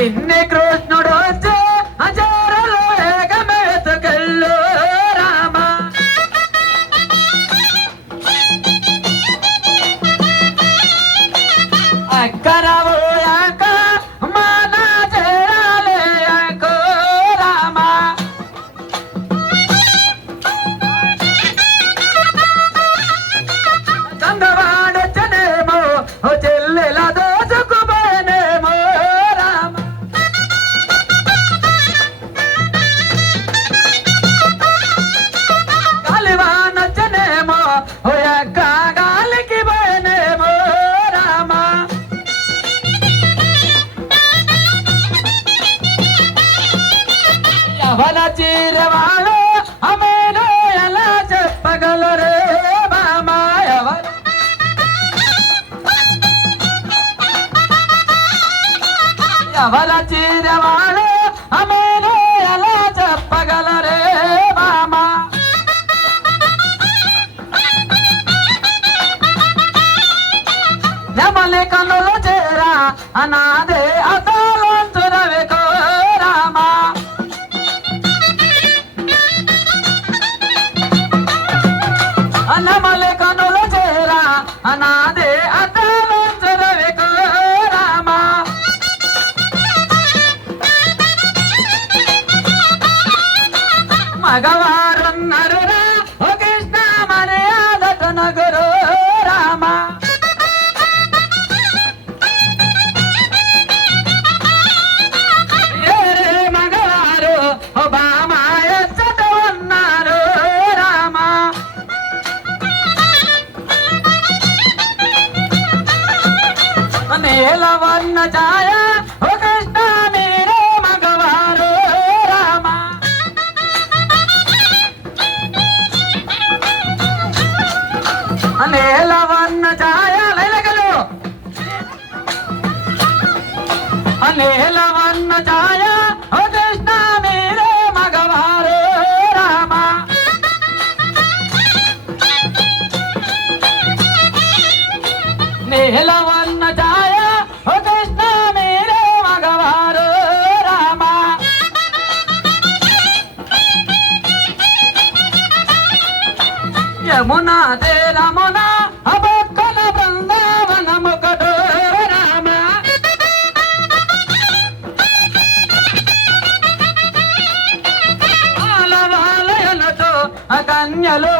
నిన్నే కృష్ణుడు వచ్చే అచారలో ఏకమేతుకెళ్ళు రామ. అక్కరవు అవన చీరవాడు అమేను ఎలా చెప్పగలరే మామా ఎవరు? చీరవాడు అమేను ఎలా చెప్పగలరే మామా నెమలి కన్నులు చేరా అనాదే అన్నమలే కనులు చేరా అనాదే అతలు చెరవికు రామా నీలవన్న ఛాయ ఓ కృష్ణ మీరే మగవారు రామ. నీలవన్న ఛాయ లైలగలు నీలవన్న ఛాయ ఓ కృష్ణ మీరే మగవారు రామ. నీలవన్న యమునా తీరమున అబక్కన అబక్కల రామ. ఆలవాలయలతో ఆ కన్యలు వన